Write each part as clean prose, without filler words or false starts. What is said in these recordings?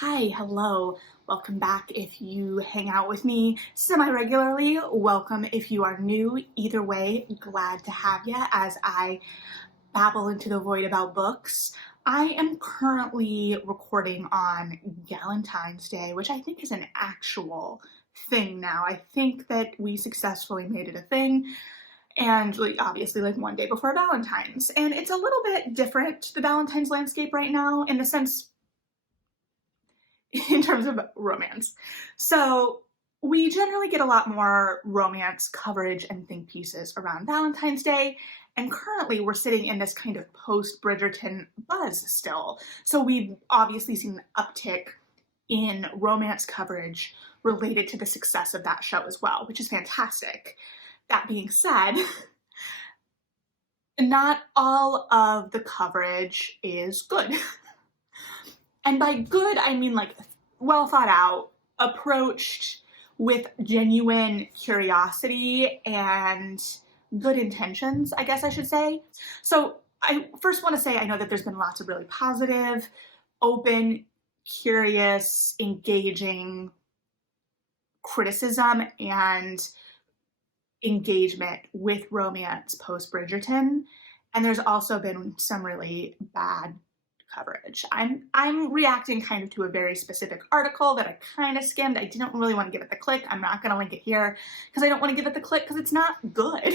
Hi, hello, welcome back if you hang out with me semi-regularly. Welcome if you are new. Either way, glad to have you as I babble into the void about books. I am currently recording on Valentine's Day, which I think is an actual thing now. I think that we successfully made it a thing. And obviously one day before Valentine's. And it's a little bit different, the Valentine's landscape right now, in the sense in terms of romance. So we generally get a lot more romance coverage and think pieces around Valentine's Day. And currently we're sitting in this kind of post-Bridgerton buzz still. So we've obviously seen an uptick in romance coverage related to the success of that show as well, which is fantastic. That being said, not all of the coverage is good. And by good, I mean well thought out, approached with genuine curiosity and good intentions, I guess I should say. So I first want to say I know that there's been lots of really positive, open, curious, engaging criticism and engagement with romance post-Bridgerton. And there's also been some really bad coverage. I'm reacting kind of to a very specific article that I kind of skimmed. I didn't really want to give it the click. I'm not going to link it here because I don't want to give it the click because it's not good.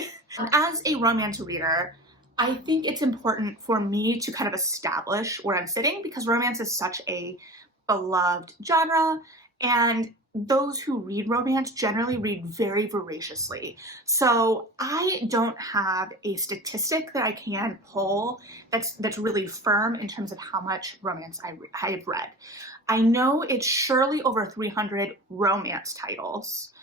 As a romance reader, I think it's important for me to kind of establish where I'm sitting because romance is such a beloved genre, and those who read romance generally read very voraciously. So I don't have a statistic that I can pull that's really firm in terms of how much romance I have read. I know it's surely over 300 romance titles.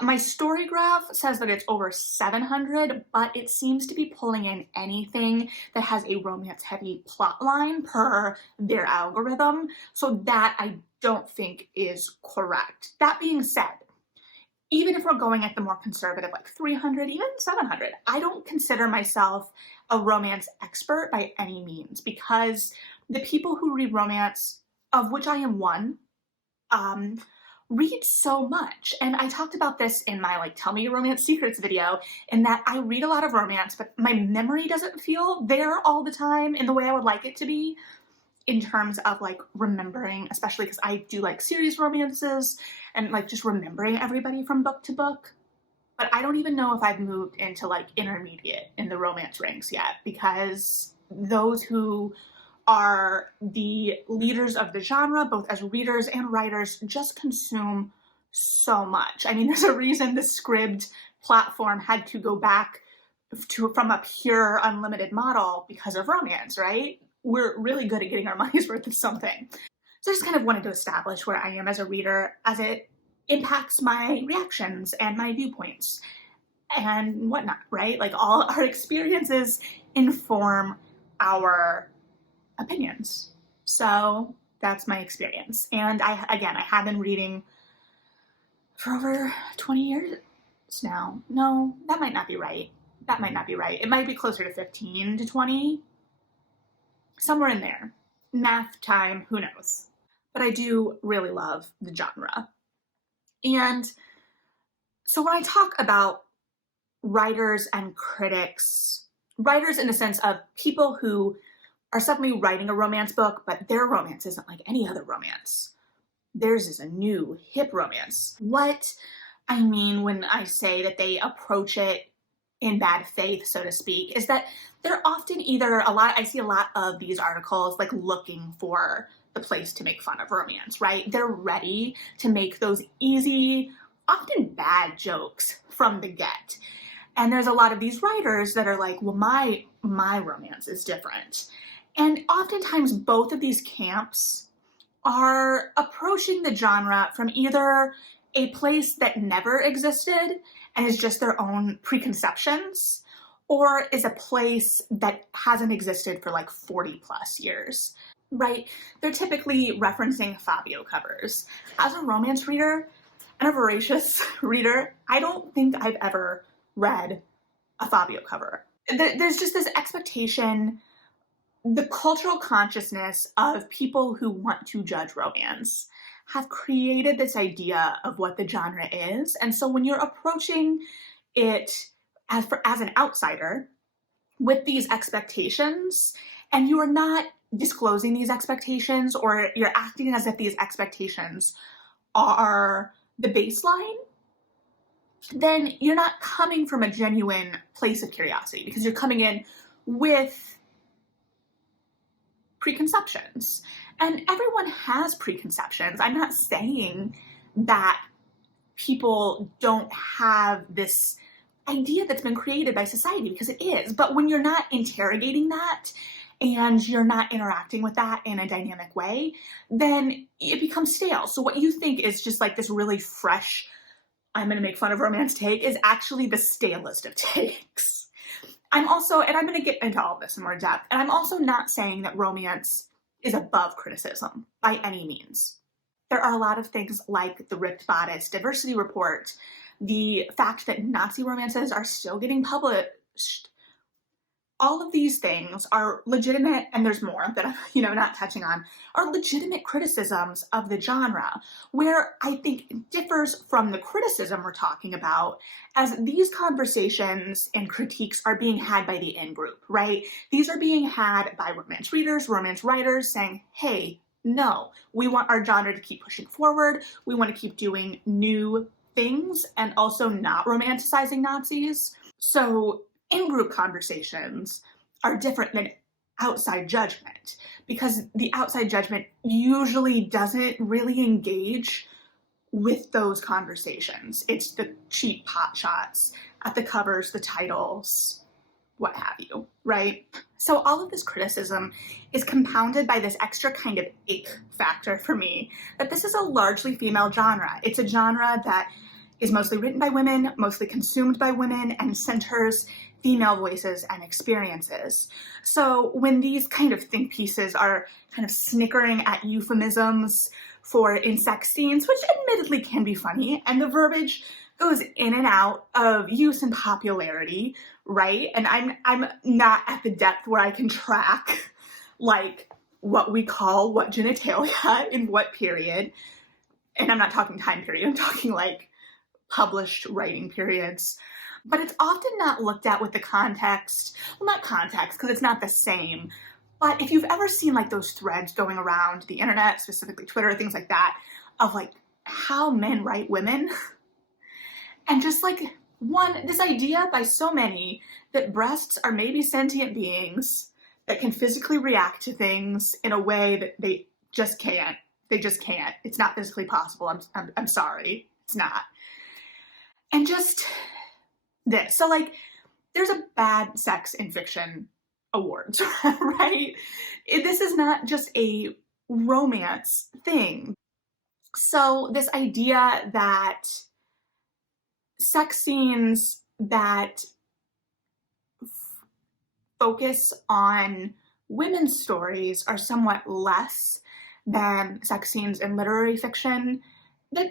My story graph says that it's over 700, but it seems to be pulling in anything that has a romance-heavy plot line per their algorithm, so that I don't think is correct. That being said, even if we're going at the more conservative, 300, even 700, I don't consider myself a romance expert by any means, because the people who read romance, of which I am one, read so much. And I talked about this in my Tell Me Your Romance Secrets video, in that I read a lot of romance, but my memory doesn't feel there all the time in the way I would like it to be, in terms of remembering, especially because I do series romances and just remembering everybody from book to book. But I don't even know if I've moved into intermediate in the romance ranks yet, because those who are the leaders of the genre, both as readers and writers, just consume so much. I mean, there's a reason the Scribd platform had to go back from a pure unlimited model because of romance, right? We're really good at getting our money's worth of something. So I just kind of wanted to establish where I am as a reader as it impacts my reactions and my viewpoints and whatnot, right? All our experiences inform our opinions. So that's my experience. And I have been reading for over 20 years now. No, that might not be right. That might not be right. It might be closer to 15 to 20. Somewhere in there. Math time, who knows? But I do really love the genre. And so when I talk about writers and critics, writers in the sense of people who are suddenly writing a romance book, but their romance isn't like any other romance. Theirs is a new, hip romance. What I mean when I say that they approach it in bad faith, so to speak, is that they're often I see a lot of these articles looking for the place to make fun of romance, right? They're ready to make those easy, often bad jokes from the get. And there's a lot of these writers that are well, my romance is different. And oftentimes both of these camps are approaching the genre from either a place that never existed and is just their own preconceptions, or is a place that hasn't existed for 40 plus years, right? They're typically referencing Fabio covers. As a romance reader and a voracious reader, I don't think I've ever read a Fabio cover. There's just this expectation the cultural consciousnness of people who want to judge romance have created this idea of what the genre is. And so when you're approaching it as an outsider with these expectations, and you are not disclosing these expectations, or you're acting as if these expectations are the baseline, then you're not coming from a genuine place of curiosity, because you're coming in with preconceptions. And everyone has preconceptions. I'm not saying that people don't have this idea that's been created by society, because it is. But when you're not interrogating that and you're not interacting with that in a dynamic way, then it becomes stale. So what you think is just like this really fresh, I'm going to make fun of romance take, is actually the stalest of takes. I'm also, and I'm going to get into all of this in more depth, and I'm also not saying that romance is above criticism by any means. There are a lot of things like the ripped bodice diversity report, the fact that Nazi romances are still getting published. All of these things are legitimate, and there's more that I'm, not touching on, are legitimate criticisms of the genre, where I think it differs from the criticism we're talking about, as these conversations and critiques are being had by the in-group, right? These are being had by romance readers, romance writers saying, hey, no, we want our genre to keep pushing forward. We want to keep doing new things and also not romanticizing Nazis. So in-group conversations are different than outside judgment, because the outside judgment usually doesn't really engage with those conversations. It's the cheap pot shots at the covers, the titles, what have you, right? So all of this criticism is compounded by this extra kind of ick factor for me, that this is a largely female genre. It's a genre that is mostly written by women, mostly consumed by women, and centers female voices and experiences. So when these kind of think pieces are kind of snickering at euphemisms for in-sex scenes, which admittedly can be funny, and the verbiage goes in and out of use and popularity, right? And I'm not at the depth where I can track like what we call what genitalia in what period. And I'm not talking time period, I'm talking like published writing periods. But it's often not looked at with the context, well, not context, because it's not the same. But if you've ever seen like those threads going around the internet, specifically Twitter, things like that, of like how men write women, and just like this idea by so many that breasts are maybe sentient beings that can physically react to things in a way that they just can't. They just can't. It's not physically possible. I'm sorry. It's not. And just this. So like, there's a bad sex in fiction awards, right? This is not just a romance thing. So this idea that sex scenes that focus on women's stories are somewhat less than sex scenes in literary fiction that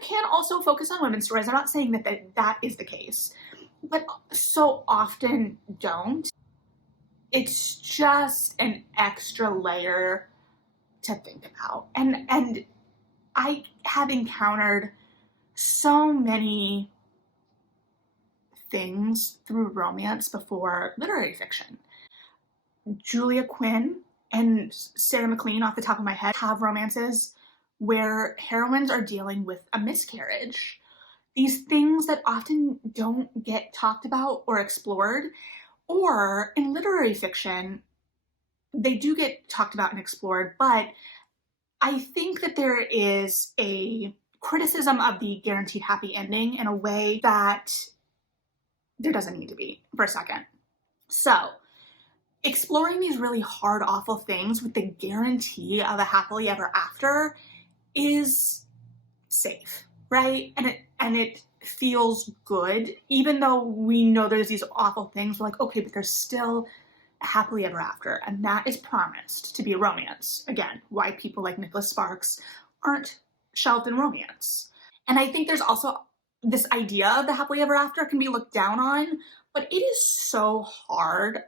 can also focus on women's stories. I'm not saying that is the case, but so often don't. It's just an extra layer to think about. And I have encountered so many things through romance before literary fiction. Julia Quinn and Sarah McLean, off the top of my head, have romances where heroines are dealing with a miscarriage. These things that often don't get talked about or explored, or in literary fiction, they do get talked about and explored, but I think that there is a criticism of the guaranteed happy ending in a way that there doesn't need to be for a second. So, exploring these really hard, awful things with the guarantee of a happily ever after is safe, right? And it feels good, even though we know there's these awful things. We're like, okay, but there's still a happily ever after, and that is promised to be a romance. Again, why people like Nicholas Sparks aren't shelved in romance. And I think there's also this idea of the happily ever after can be looked down on, but it is so hard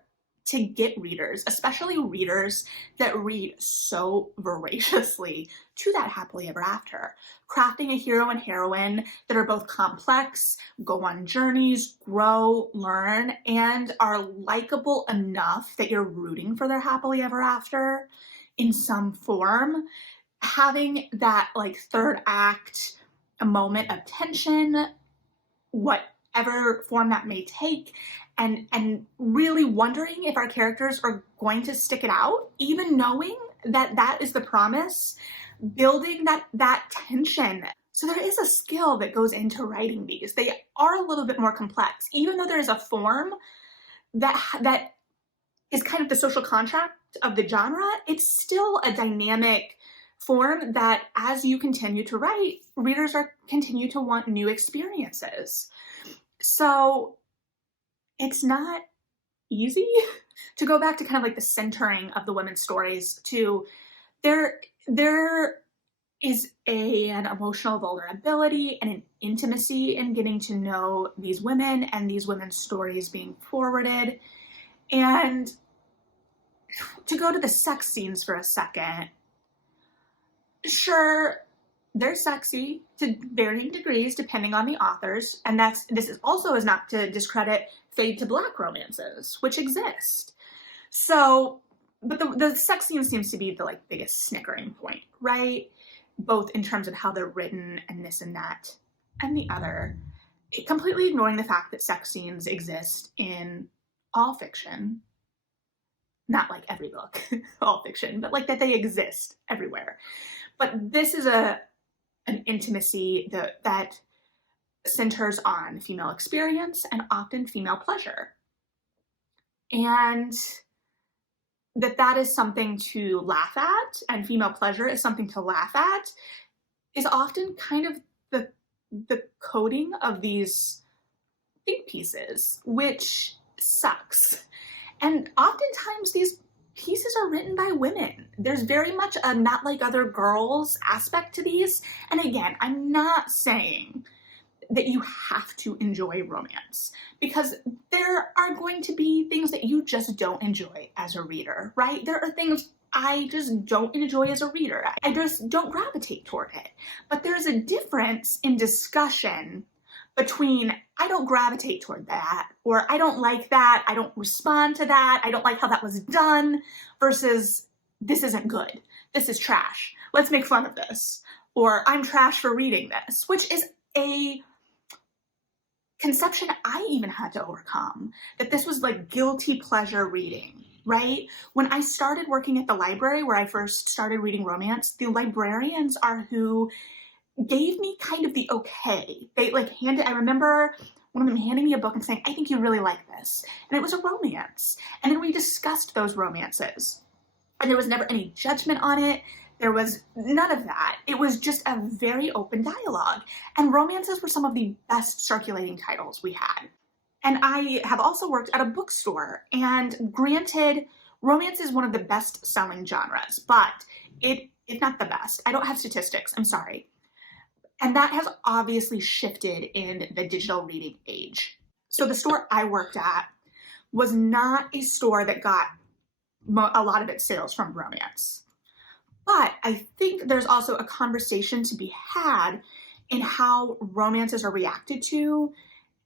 to get readers, especially readers that read so voraciously, to that happily ever after. Crafting a hero and heroine that are both complex, go on journeys, grow, learn, and are likable enough that you're rooting for their happily ever after in some form. Having that like third act, a moment of tension, whatever form that may take, and really wondering if our characters are going to stick it out, even knowing that that is the promise, building that tension. So there is a skill that goes into writing these. They are a little bit more complex, even though there's a form that is kind of the social contract of the genre. It's still a dynamic form that, as you continue to write, readers continue to want new experiences. So it's not easy. To go back to kind of like the centering of the women's stories, to there is an emotional vulnerability and an intimacy in getting to know these women and these women's stories being forwarded. And to go to the sex scenes for a second, sure, they're sexy to varying degrees depending on the authors, and this is also is not to discredit fade to black romances, which exist. So, but the sex scene seems to be the like biggest snickering point, right? Both in terms of how they're written and this and that and the other, completely ignoring the fact that sex scenes exist in all fiction. Not like every book, all fiction, but like that they exist everywhere. But this is an intimacy that centers on female experience and often female pleasure. And that is something to laugh at, and female pleasure is something to laugh at, is often kind of the coding of these think pieces, which sucks. And oftentimes these pieces are written by women. There's very much a not like other girls aspect to these. And again, I'm not saying that you have to enjoy romance, because there are going to be things that you just don't enjoy as a reader, right? There are things I just don't enjoy as a reader. I just don't gravitate toward it. But there's a difference in discussion between I don't gravitate toward that, or I don't like that, I don't respond to that, I don't like how that was done, versus this isn't good, this is trash, let's make fun of this, or I'm trash for reading this, which is a conception I even had to overcome, that this was like guilty pleasure reading, right? When I started working at the library, where I first started reading romance, the librarians are who gave me kind of the okay. They like I remember one of them handing me a book and saying, I think you really like this. And it was a romance. And then we discussed those romances. And there was never any judgment on it. There was none of that. It was just a very open dialogue. And romances were some of the best circulating titles we had. And I have also worked at a bookstore. And granted, romance is one of the best selling genres, but it's not the best. I don't have statistics, I'm sorry. And that has obviously shifted in the digital reading age. So the store I worked at was not a store that got a lot of its sales from romance. But I think there's also a conversation to be had in how romances are reacted to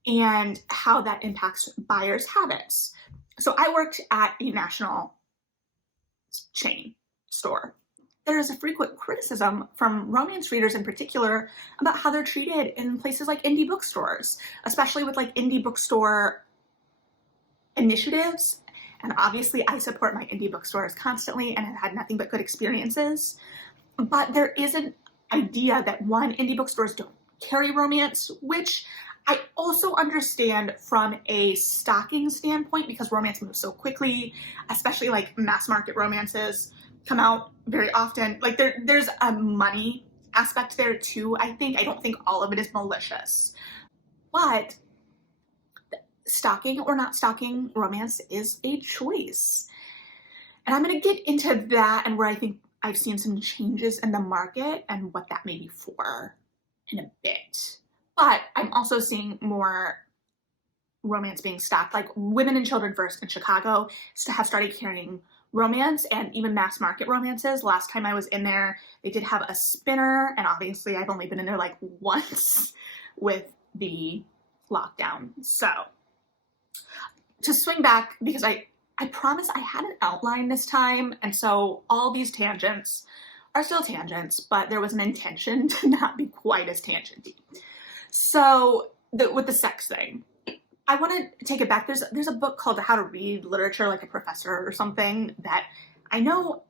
and how that impacts buyers' habits. So I worked at a national chain store. There is a frequent criticism from romance readers in particular about how they're treated in places like indie bookstores, especially with like indie bookstore initiatives. And obviously I support my indie bookstores constantly and have had nothing but good experiences. But there is an idea that indie bookstores don't carry romance, which I also understand from a stocking standpoint, because romance moves so quickly, especially like mass market romances come out very often. Like there's a money aspect there too, I think. I don't think all of it is malicious. But stocking or not stocking romance is a choice. And I'm going to get into that and where I think I've seen some changes in the market and what that may be for in a bit. But I'm also seeing more romance being stocked. Like Women and Children First in Chicago have started carrying romance and even mass market romances. Last time I was in there, they did have a spinner, and obviously I've only been in there like once with the lockdown. So to swing back, because I promise I had an outline this time, and so all these tangents are still tangents, but there was an intention to not be quite as tangenty. So with the sex thing, I want to take it back. There's a book called How to Read Literature Like a Professor or something that I know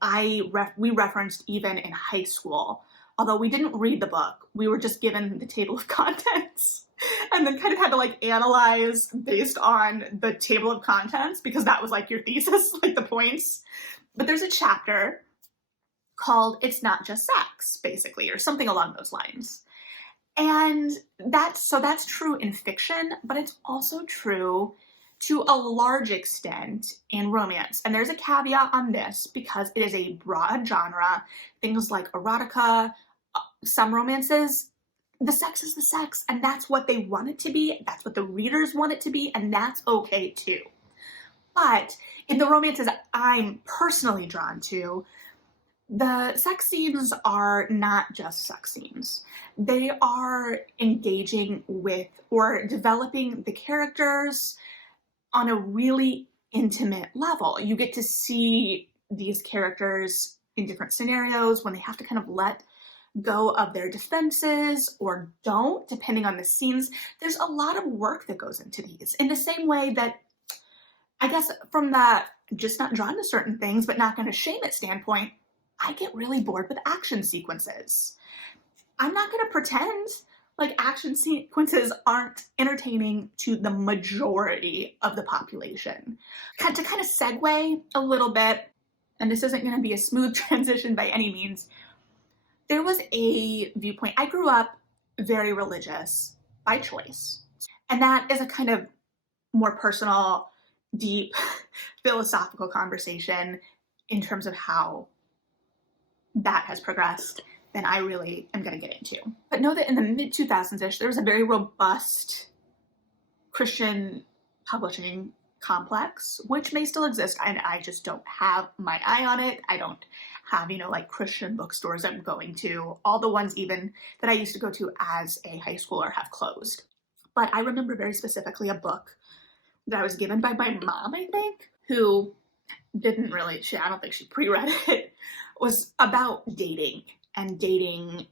we referenced even in high school. Although we didn't read the book, we were just given the table of contents and then kind of had to like analyze based on the table of contents, because that was like your thesis, like the points. But there's a chapter called It's Not Just Sex, basically, or something along those lines. And that's true in fiction, but it's also true to a large extent in romance. And there's a caveat on this because it is a broad genre. Things like erotica, some romances, the sex is the sex, and that's what they want it to be. That's what the readers want it to be, and that's okay too. But in the romances I'm personally drawn to, the sex scenes are not just sex scenes. They are engaging with or developing the characters on a really intimate level. You get to see these characters in different scenarios when they have to kind of let go of their defenses or don't, depending on the scenes. There's a lot of work that goes into these, in the same way that, I guess, from that just not drawn to certain things but not going to shame it standpoint, I get really bored with action sequences. I'm not going to pretend like action sequences aren't entertaining to the majority of the population. To kind of segue a little bit, and this isn't going to be a smooth transition by any means, there was a viewpoint. I grew up very religious by choice, and that is a kind of more personal, deep, philosophical conversation in terms of how that has progressed than I really am going to get into. But know that in the mid-2000s-ish, there was a very robust Christian publishing complex, which may still exist, and I just don't have my eye on it. I don't have, like Christian bookstores I'm going to. All the ones even that I used to go to as a high schooler have closed. But I remember very specifically a book that I was given by my mom, I think, who didn't really, I don't think she pre-read it, was about dating and dating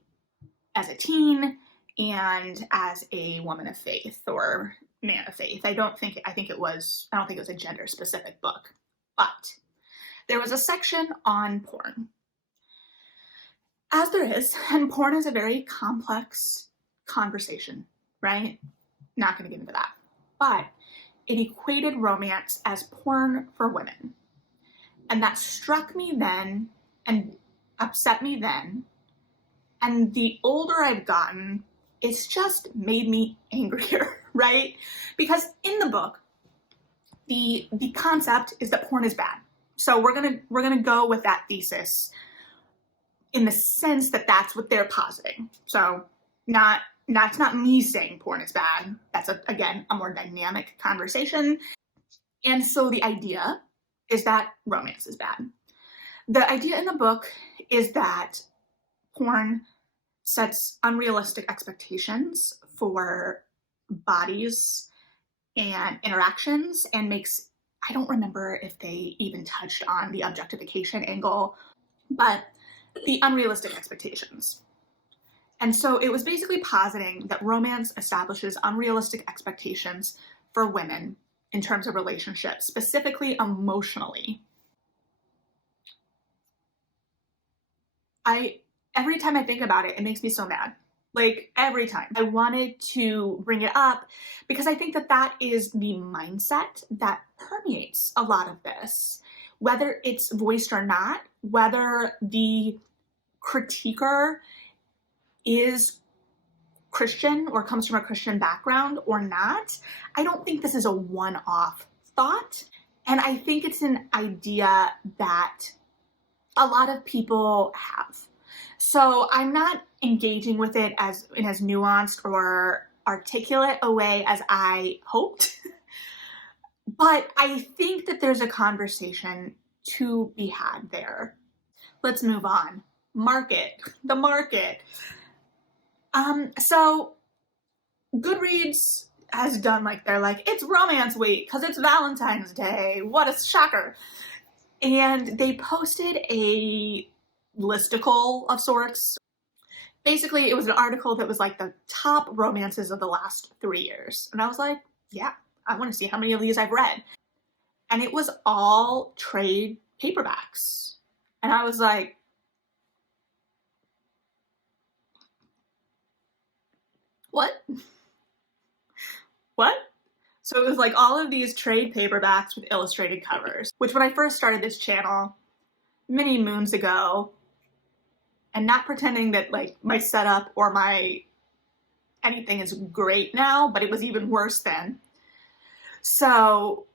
as a teen and as a woman of faith or man of faith. I don't think it was a gender specific book, but there was a section on porn. As there is, and porn is a very complex conversation, right? Not going to get into that. But it equated romance as porn for women. And that struck me then and upset me then. And the older I've gotten, it's just made me angrier, right? Because in the book, the concept is that porn is bad. So we're gonna go with that thesis in the sense that that's what they're positing. So that's not me saying porn is bad. That's again a more dynamic conversation. And so the idea is that romance is bad. The idea in the book is that porn sets unrealistic expectations for bodies and interactions and makes, I don't remember if they even touched on the objectification angle, but the unrealistic expectations. And so it was basically positing that romance establishes unrealistic expectations for women in terms of relationships, specifically emotionally. Every time I think about it, it makes me so mad. Like, every time. I wanted to bring it up because I think that is the mindset that permeates a lot of this. Whether it's voiced or not, whether the critiquer is Christian or comes from a Christian background or not, I don't think this is a one-off thought. And I think it's an idea that a lot of people have. So I'm not engaging with it in as nuanced or articulate a way as I hoped. But I think that there's a conversation to be had there. Let's move on. The market. So Goodreads has done they're like, it's romance week because it's Valentine's Day. What a shocker. And they posted a listicle of sorts. Basically, it was an article that was like the top romances of the last 3 years. And I was like, yeah, I want to see how many of these I've read. And it was all trade paperbacks. And I was like, what? What? So it was like all of these trade paperbacks with illustrated covers, which when I first started this channel many moons ago, and not pretending that my setup or my anything is great now, but it was even worse then. So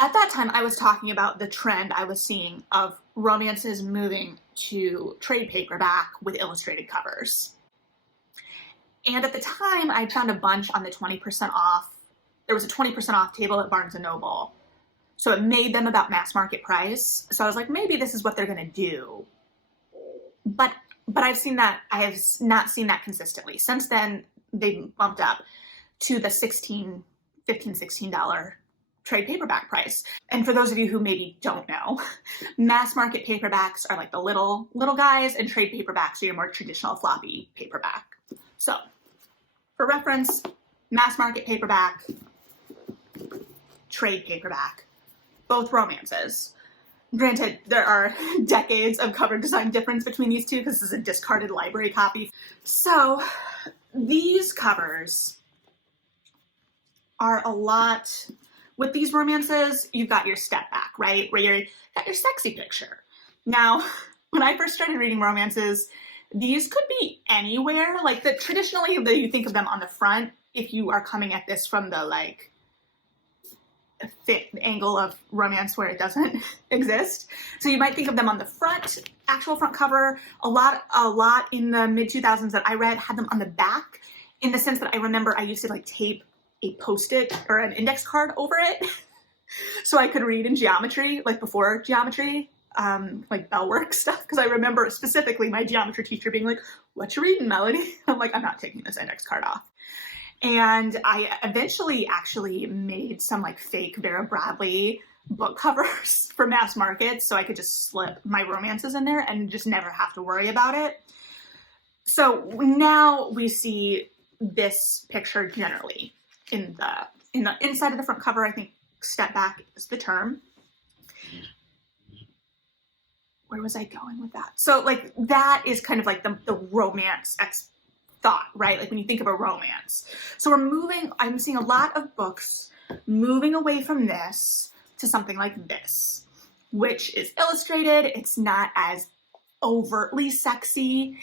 at that time, I was talking about the trend I was seeing of romances moving to trade paperback with illustrated covers. And at the time, I found a bunch on the 20% off. There was a 20% off table at Barnes & Noble. So it made them about mass market price. So I was like, maybe this is what they're going to do. But I have not seen that consistently. Since then, they bumped up to the $16 trade paperback price. And for those of you who maybe don't know, mass market paperbacks are like the little guys, and trade paperbacks are your more traditional floppy paperback. So for reference, mass market paperback, trade paperback, both romances. Granted, there are decades of cover design difference between these two because this is a discarded library copy. So these covers are a lot. With these romances, you've got your step back, right? Where you've got your sexy picture. Now, when I first started reading romances, these could be anywhere. Traditionally, you think of them on the front if you are coming at this from the fit angle of romance where it doesn't exist. So you might think of them on the front, actual front cover. A lot in the mid-2000s that I read had them on the back, in the sense that I remember I used to tape a Post-it or an index card over it so I could read in geometry, before geometry, bell work stuff, because I remember specifically my geometry teacher being like, what you reading, Melody? I'm like, I'm not taking this index card off. And I eventually actually made some fake Vera Bradley book covers for mass markets so I could just slip my romances in there and just never have to worry about it. So now we see this picture generally in the inside of the front cover. I think step back is the term. Where was I going with that? So that is kind of the romance thought, right? When you think of a romance. So I'm seeing a lot of books moving away from this to something like this, which is illustrated. It's not as overtly sexy,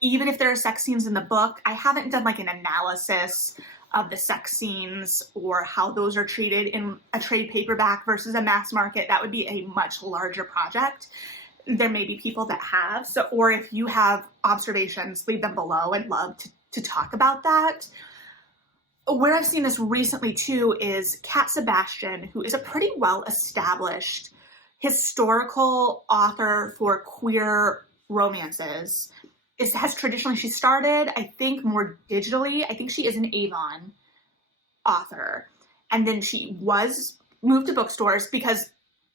even if there are sex scenes in the book. I haven't done an analysis of the sex scenes or how those are treated in a trade paperback versus a mass market. That would be a much larger project. There may be people that have, or if you have observations, leave them below. I'd love to talk about that. Where I've seen this recently too is Kat Sebastian, who is a pretty well-established historical author for queer romances. Has traditionally, she started, I think, more digitally. I think she is an Avon author. And then she was moved to bookstores, because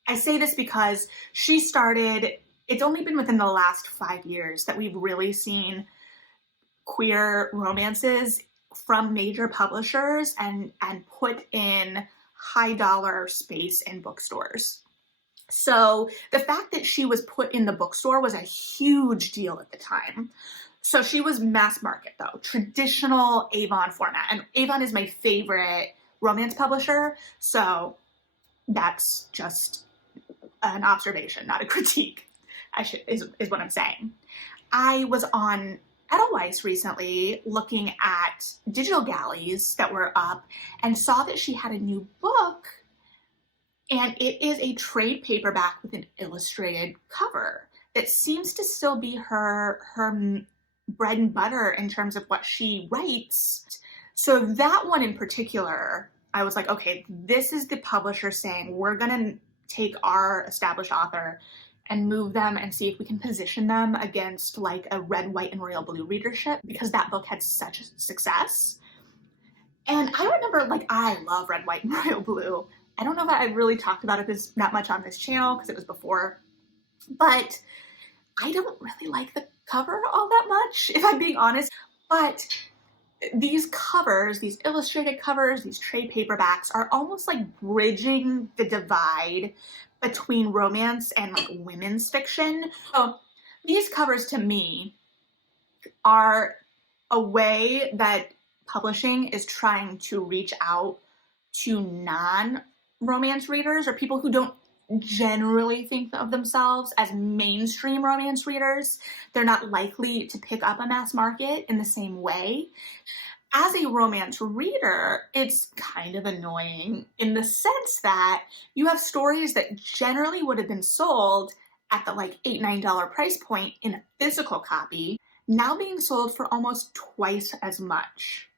I say this because she started, it's only been within the last 5 years that we've really seen queer romances from major publishers and put in high dollar space in bookstores. So the fact that she was put in the bookstore was a huge deal at the time. So she was mass market though, traditional Avon format. And Avon is my favorite romance publisher. So that's just an observation, not a critique, is what I'm saying. I was on Edelweiss recently looking at digital galleys that were up and saw that she had a new book, and it is a trade paperback with an illustrated cover. It seems to still be her bread and butter in terms of what she writes. So that one in particular, I was like, okay, this is the publisher saying we're gonna take our established author and move them and see if we can position them against like a red, white, and royal blue readership, because that book had such success. And I remember, like, I love red, white, and royal blue. I don't know that I really talked about it that much on this channel because it was before, but I don't really like the cover all that much, if I'm being honest. But these covers, these illustrated covers, these trade paperbacks are almost like bridging the divide between romance and like women's fiction. So these covers to me are a way that publishing is trying to reach out to non-romance readers or people who don't generally think of themselves as mainstream romance readers. They're not likely to pick up a mass market in the same way. As a romance reader, it's kind of annoying in the sense that you have stories that generally would have been sold at the like $8, $9 price point in a physical copy, now being sold for almost twice as much.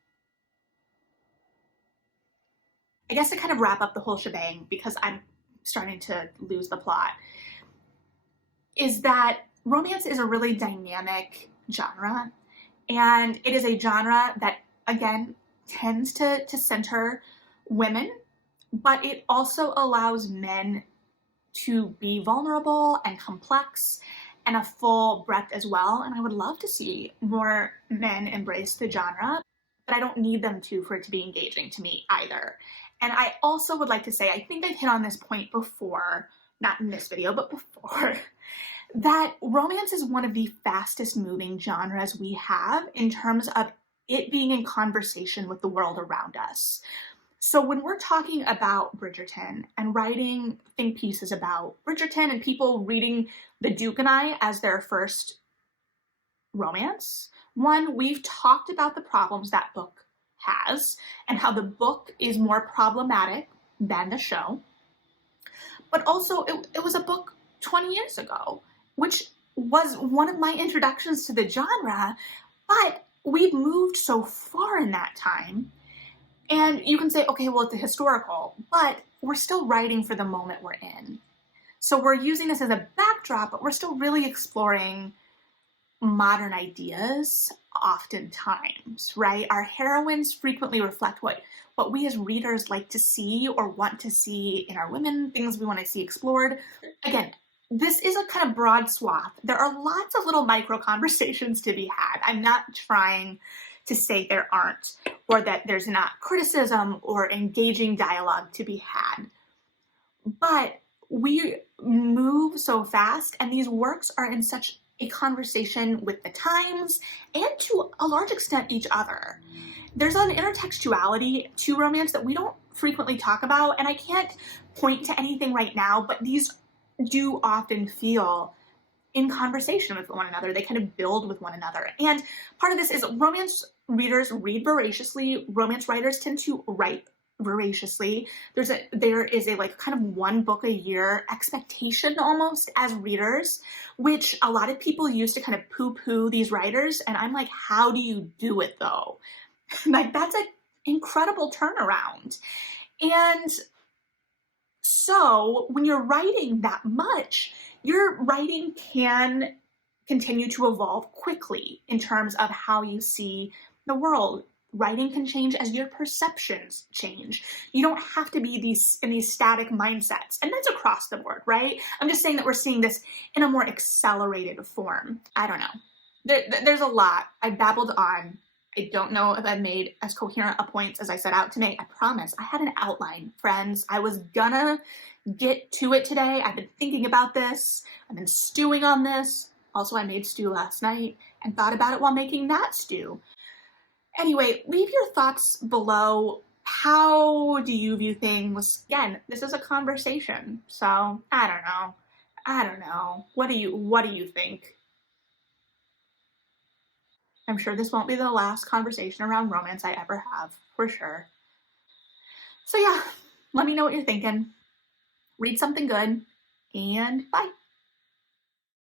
I guess to kind of wrap up the whole shebang, because I'm starting to lose the plot, is that romance is a really dynamic genre, and it is a genre that, again, tends to center women, but it also allows men to be vulnerable and complex and a full breadth as well. And I would love to see more men embrace the genre, but I don't need them to for it to be engaging to me either. And I also would like to say, I think I've hit on this point before, not in this video, but before, that romance is one of the fastest moving genres we have in terms of it being in conversation with the world around us. So when we're talking about Bridgerton and writing think pieces about Bridgerton and people reading The Duke and I as their first romance, one, we've talked about the problems that book has and how the book is more problematic than the show. But also it was a book 20 years ago, which was one of my introductions to the genre, but we've moved so far in that time. And you can say, okay, well, it's a historical, but we're still writing for the moment we're in. So we're using this as a backdrop, but we're still really exploring modern ideas oftentimes, right? Our heroines frequently reflect what we as readers like to see or want to see in our women, things we want to see explored. Again, this is a kind of broad swath. There are lots of little micro conversations to be had. I'm not trying to say there aren't, or that there's not criticism or engaging dialogue to be had. But we move so fast, and these works are in such a conversation with the times and to a large extent each other. There's an intertextuality to romance that we don't frequently talk about, and I can't point to anything right now, but these do often feel in conversation with one another. They kind of build with one another. And part of this is romance readers read voraciously. Romance writers tend to write voraciously. There is a like kind of one book a year expectation almost as readers, which a lot of people use to kind of poo-poo these writers. And I'm like, how do you do it though? Like, that's an incredible turnaround. And so when you're writing that much, your writing can continue to evolve quickly in terms of how you see the world. Writing can change as your perceptions change. You don't have to be in these static mindsets. And that's across the board, right? I'm just saying that we're seeing this in a more accelerated form. I don't know. There's a lot. I babbled on. I don't know if I made as coherent a points as I set out to make. I promise. I had an outline, friends. I was gonna get to it today. I've been thinking about this. I've been stewing on this. Also, I made stew last night and thought about it while making that stew. Anyway, leave your thoughts below. How do you view things? Again, this is a conversation, so I don't know. What do you think? I'm sure this won't be the last conversation around romance I ever have, for sure. So yeah, let me know what you're thinking. Read something good, and bye.